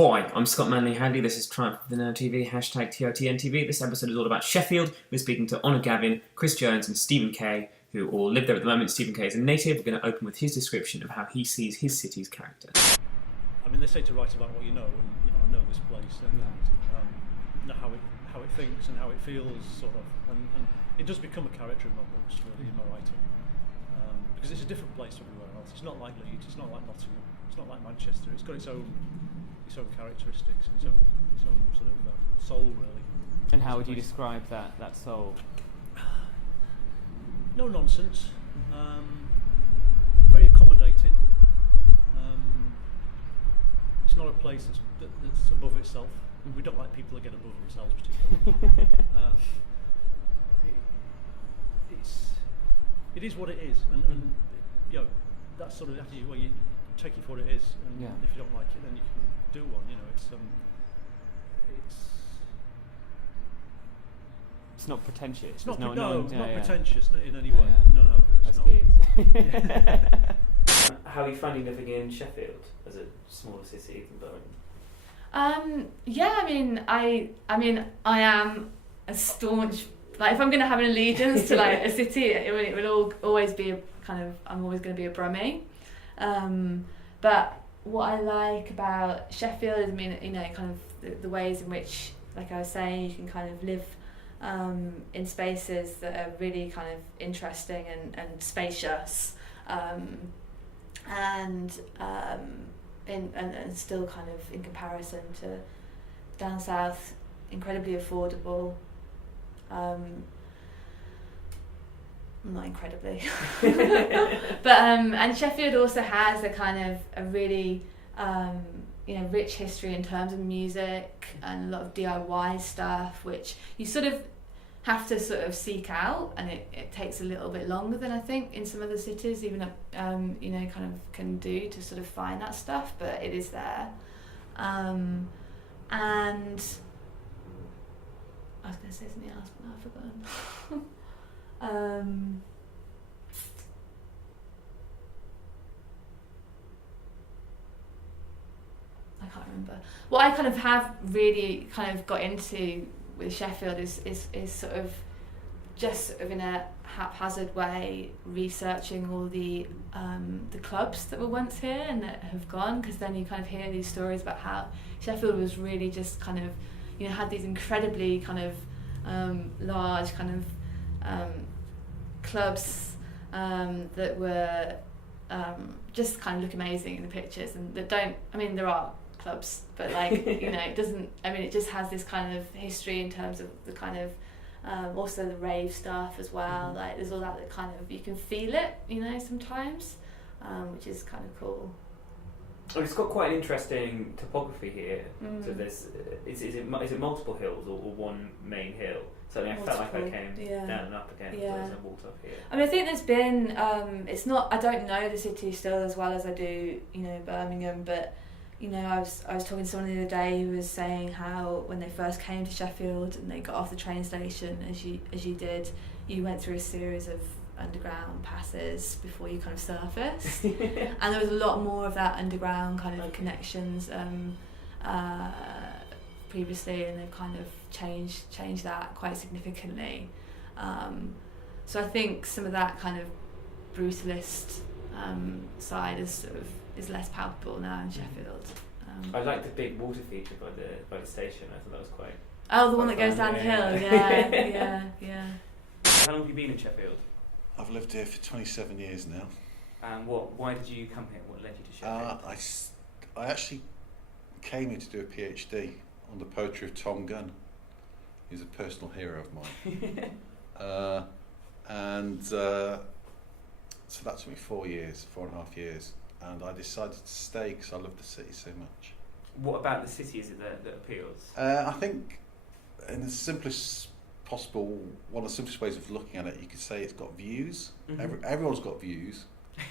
Hi, I'm Scott Manley Hadley. This is Triumph of the Nerd TV, hashtag TOTNTV. This episode is all about Sheffield. We're speaking to Honor Gavin, Chris Jones and Stephen Kay, who all live there at the moment. Stephen Kay is a native. We're going to open with his description of how he sees his city's character. I mean, they say to write about what you know, and I know this place and know how it thinks and how it feels, sort of, and it does become a character in my books, really, in my writing, because it's a different place to everywhere else. It's not like Leeds, it's not like Nottingham, it's not like Manchester. It's got its own characteristics and its own sort of soul, really. And how would you describe that soul? No nonsense, very accommodating. It's not a place that's above itself. We don't like people that get above themselves particularly. It is what it is, and you know, that sort of attitude where you take it for what it is, and if you don't like it, then you can do one. You know, it's not pretentious. It's not not pretentious in any way. Yeah. No, it's That's not. good. How are you finding living in Sheffield as a smaller city than Birmingham? I mean, I am a staunch. Like, if I'm going to have an allegiance to like a city, it will always be I'm always going to be a Brummie. But what I like about Sheffield is, kind of the ways in which, like I was saying, you can kind of live in spaces that are really kind of interesting and spacious, and still kind of, in comparison to down south, incredibly affordable. Not incredibly, but and Sheffield also has a really rich history in terms of music and a lot of DIY stuff, which you sort of have to sort of seek out, and it takes a little bit longer than I think in some other cities even kind of can do to sort of find that stuff, but it is there. And I was going to say something else, but now I've forgotten. I can't remember. What I kind of have really kind of got into with Sheffield is sort of just sort of in a haphazard way researching all the clubs that were once here and that have gone, because then you kind of hear these stories about how Sheffield was really just kind of, had these incredibly kind of large kind of clubs that were just kind of look amazing in the pictures, and that don't, there are clubs, but like, it doesn't, it just has this kind of history in terms of the kind of also the rave stuff as well. Like, there's all that kind of, you can feel it, sometimes, which is kind of cool. Well, it's got quite an interesting topography here. So there's, is it multiple hills or one main hill? So I felt like I came down and up again as I walked up here. I think there's been, it's not, I don't know the city still as well as I do, Birmingham, but I was talking to someone the other day who was saying how when they first came to Sheffield and they got off the train station, as you did, you went through a series of underground passes before you kind of surfaced, and there was a lot more of that underground kind of connections previously, and they've kind of changed that quite significantly. So I think some of that kind of brutalist side is less palpable now in Sheffield. I like the big water feature by the station. I thought that was quite. Oh, the one that goes down the hill. Yeah. How long have you been in Sheffield? I've lived here for 27 years now. And why did you come here? What led you to Sheffield? I actually came here to do a PhD on the poetry of Tom Gunn. He's a personal hero of mine. So that took me 4.5 years, and I decided to stay because I love the city so much. What about the city is it that appeals? I think in the simplest possible, one of the simplest ways of looking at it, you could say it's got views. Everyone's got views.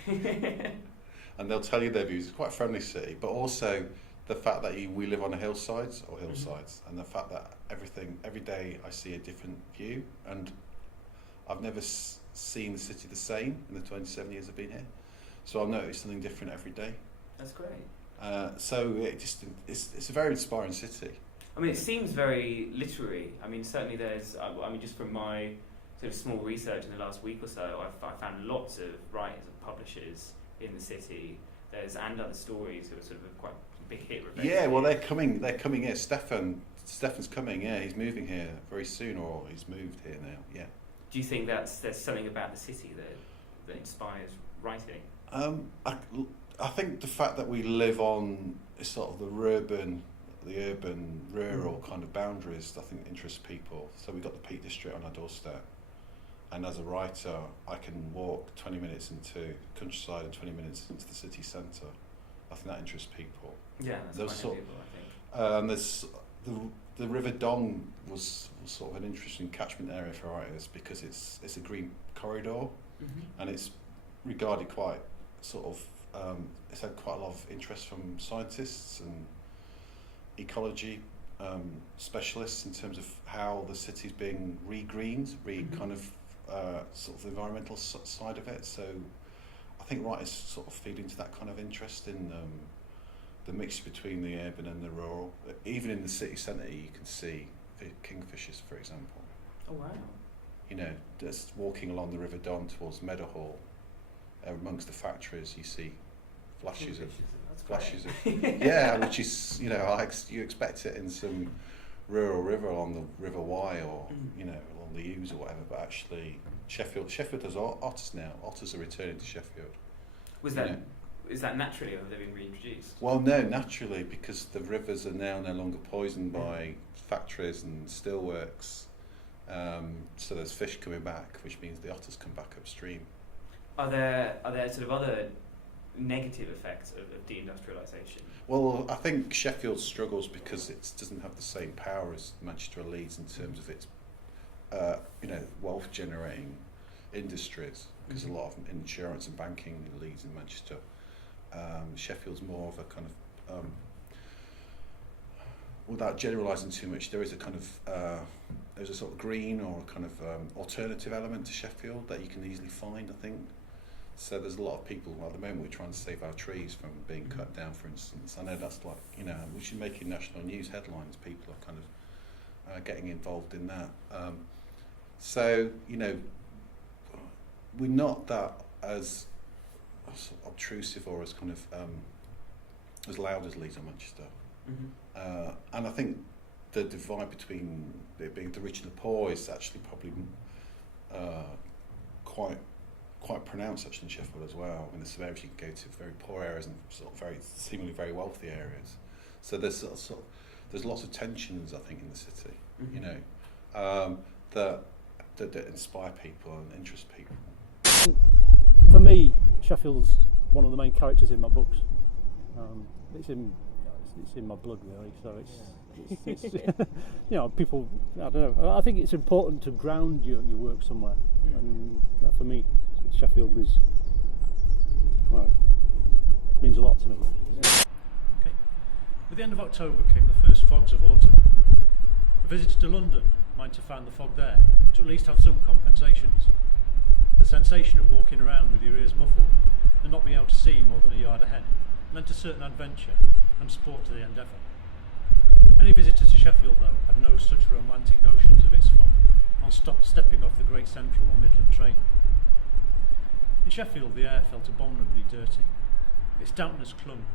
And they'll tell you their views. It's quite a friendly city, but also the fact that we live on hillsides, and the fact that every day I see a different view, and I've never seen the city the same in the 27 years I've been here. So I'll notice something different every day. That's great. So it's a very inspiring city. I mean, it seems very literary. I mean, certainly there's, I mean, just from my sort of small research in the last week or so, I found lots of writers and publishers in the city. There's and other stories who are sort of a quite big hit. Yeah, well, they're coming here. Stefan's coming. Yeah, he's moving here very soon, or he's moved here now. Yeah. Do you think there's something about the city that inspires writing? I think the fact that we live on sort of the urban, rural kind of boundaries, I think interests people. So we've got the Peak District on our doorstep, and as a writer, I can walk 20 minutes into countryside and 20 minutes into the city centre. I think that interests people. Yeah, that's quite people, I think. There's the River Don was sort of an interesting catchment area for writers because it's a green corridor, and it's regarded quite sort of it's had quite a lot of interest from scientists and ecology specialists in terms of how the city's being re-greened, kind of sort of the environmental side of it. So I think writers sort of feed into that kind of interest in the mixture between the urban and the rural. Even in the city centre, you can see kingfishers, for example. Oh wow! You know, just walking along the River Don towards Meadowhall, amongst the factories, you see flashes of yeah, which is, you know, you expect it in some rural river on the River Wye or you know, along the Ouse or whatever, but actually Sheffield has otters now. Otters are returning to Sheffield. Is that naturally, or have they been reintroduced? Well, no, naturally, because the rivers are now no longer poisoned by factories and steelworks. So there's fish coming back, which means the otters come back upstream. Are there sort of other negative effects of deindustrialisation? Well, I think Sheffield struggles because it doesn't have the same power as Manchester or Leeds in terms of its, wealth generating industries. Because a lot of insurance and banking in Leeds and Manchester. Sheffield's more of a kind of, without generalising too much, there is a kind of, there's a sort of green or a kind of alternative element to Sheffield that you can easily find, I think. So there's a lot of people, at the moment we're trying to save our trees from being cut down, for instance. I know that's like, you know, we should make it national news headlines. People are kind of getting involved in that. So, you know, we're not that as obtrusive or as kind of as loud as Leeds or Manchester. And I think the divide between it being the rich and the poor is actually probably quite pronounced actually in Sheffield as well. I mean, there's some areas you can go to very poor areas and sort of seemingly very wealthy areas. So there's there's lots of tensions, I think, in the city. You know, that inspire people and interest people. For me, Sheffield's one of the main characters in my books. It's in my blood, really. So it's you know, people. I don't know. I think it's important to ground your work somewhere, and you know, for me, Sheffield means a lot to me. Okay. With the end of October came the first fogs of autumn. A visit to London might have found the fog there to at least have some compensations. The sensation of walking around with your ears muffled and not being able to see more than a yard ahead lent a certain adventure and sport to the endeavour. Any visitor to Sheffield, though, had no such romantic notions of its fog on stepping off the Great Central or Midland train. In Sheffield, the air felt abominably dirty. Its dampness clung,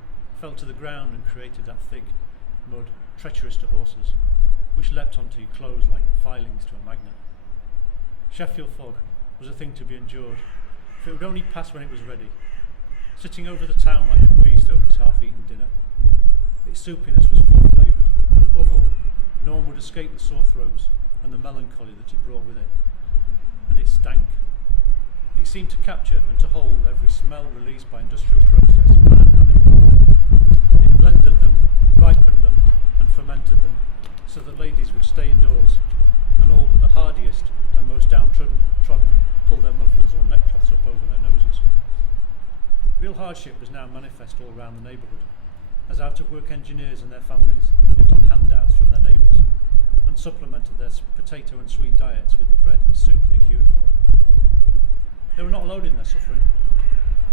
fell to the ground and created that thick mud, treacherous to horses, which leapt onto your clothes like filings to a magnet. Sheffield fog was a thing to be endured, for it would only pass when it was ready, sitting over the town like a beast over its half-eaten dinner. Its soupiness was full-flavoured, and above all, no one would escape the sore throats and the melancholy that it brought with it. And it stank. It seemed to capture and to hold every smell released by industrial process, man and animal alike. It blended them, ripened them, and fermented them, so that ladies would stay indoors, and all but the hardiest and most downtrodden pull their mufflers or neckcloths up over their noses. Real hardship was now manifest all round the neighbourhood, as out-of-work engineers and their families lived on handouts from their neighbours, and supplemented their potato and sweet diets with the bread and soup they queued for. They were not alone in their suffering.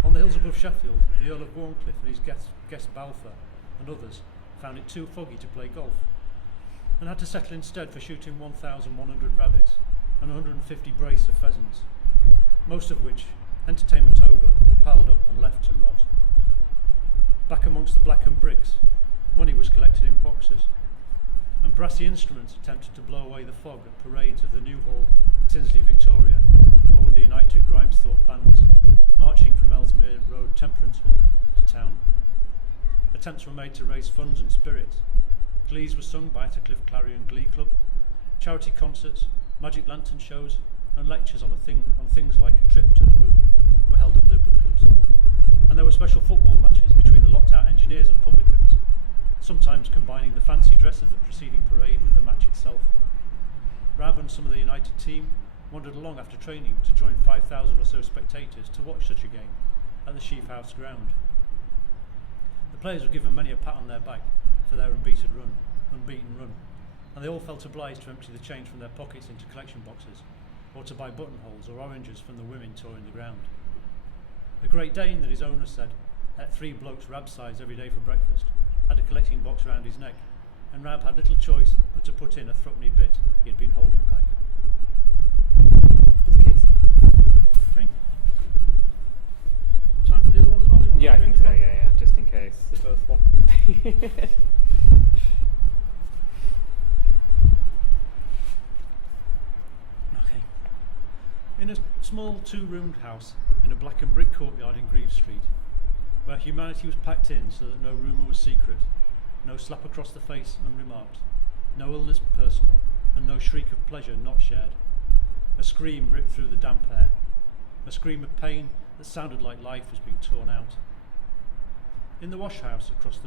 On the hills above Sheffield, the Earl of Warncliffe and his guest Balfour and others found it too foggy to play golf, and had to settle instead for shooting 1,100 rabbits and 150 brace of pheasants, most of which, entertainment over, were piled up and left to rot. Back amongst the blackened bricks, money was collected in boxes, and brassy instruments attempted to blow away the fog at parades of the Newhall, Tinsley Victoria, or with the United Grimesthorpe bands, marching from Ellesmere Road Temperance Hall to town. Attempts were made to raise funds and spirits. Glees were sung by Attercliffe Clarion Glee Club. Charity concerts, magic lantern shows, and lectures on things like a trip to the moon were held at Liberal clubs. And there were special football matches between the locked-out engineers and publicans, sometimes combining the fancy dress of the preceding parade with the match itself. Rab and some of the United team wandered along after training to join 5,000 or so spectators to watch such a game at the Sheaf House ground. The players were given many a pat on their back for their unbeaten run, and they all felt obliged to empty the change from their pockets into collection boxes, or to buy buttonholes or oranges from the women touring the ground. The Great Dane, that his owner said, ate 3 blokes Rab's size every day for breakfast, had a collecting box round his neck, and Rab had little choice but to put in a threepenny bit he had been holding back. That's good. Okay. Time for the other one as well? You want Yeah, I to think do so, this one? yeah, just in case. The birth one. Okay. In a small 2-roomed house in a black and brick courtyard in Greaves Street, where humanity was packed in so that no rumour was secret, no slap across the face unremarked, no illness personal, and no shriek of pleasure not shared, a scream ripped through the damp air, a scream of pain that sounded like life was being torn out. In the wash house across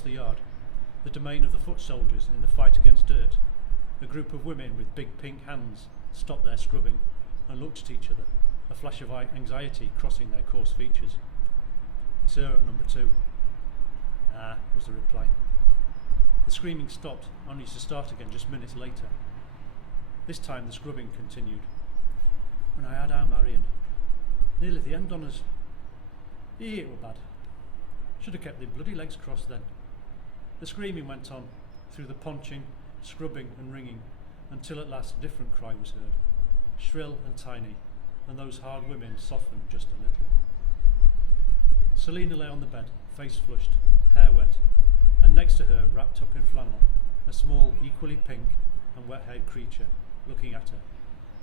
the yard, the domain of the foot soldiers in the fight against dirt, a group of women with big pink hands stopped their scrubbing and looked at each other, a flash of anxiety crossing their coarse features. "It's her at number 2. "Ah," was the reply. The screaming stopped, only to start again just minutes later. This time the scrubbing continued. "When I had our Marion, nearly the end on us. It were bad. Should have kept the bloody legs crossed then." The screaming went on, through the ponching, scrubbing and ringing, until at last a different cry was heard, shrill and tiny, and those hard women softened just a little. Selina lay on the bed, face flushed, hair wet, and next to her, wrapped up in flannel, a small, equally pink and wet-haired creature, looking at her,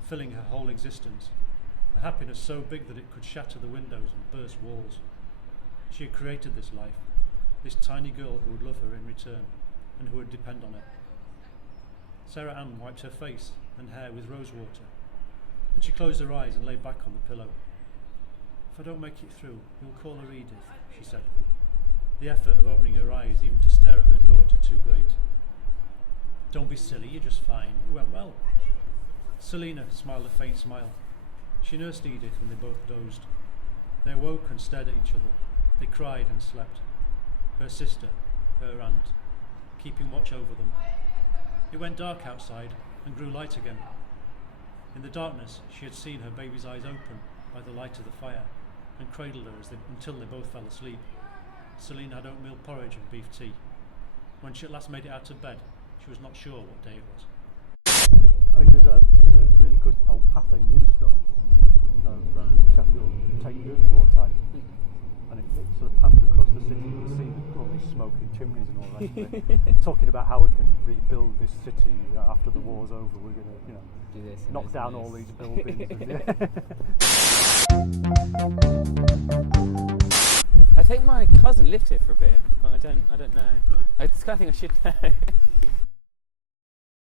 filling her whole existence, a happiness so big that it could shatter the windows and burst walls. She had created this life, this tiny girl who would love her in return, and who would depend on her. Sarah Ann wiped her face and hair with rose water, and she closed her eyes and lay back on the pillow. "If I don't make it through, you'll call her Edith," she said, the effort of opening her eyes even to stare at her daughter too great. "Don't be silly, you're just fine. It went well." Selina smiled a faint smile. She nursed Edith and they both dozed. They awoke and stared at each other. They cried and slept. Her sister, her aunt, keeping watch over them. It went dark outside and grew light again. In the darkness, she had seen her baby's eyes open by the light of the fire and cradled her until they both fell asleep. Selina had oatmeal porridge and beef tea. When she at last made it out of bed, she was not sure what day it was. I mean, there's a really good El Pathe news film of Sheffield taken during wartime, and it sort of pans across the city. You see all these smoking chimneys and all that, talking about how we can rebuild this city after the war's over. We're going to, Do this and knock this down and all this. these buildings. I think my cousin lived here for a bit, but I don't know. It's the kind of thing I should know.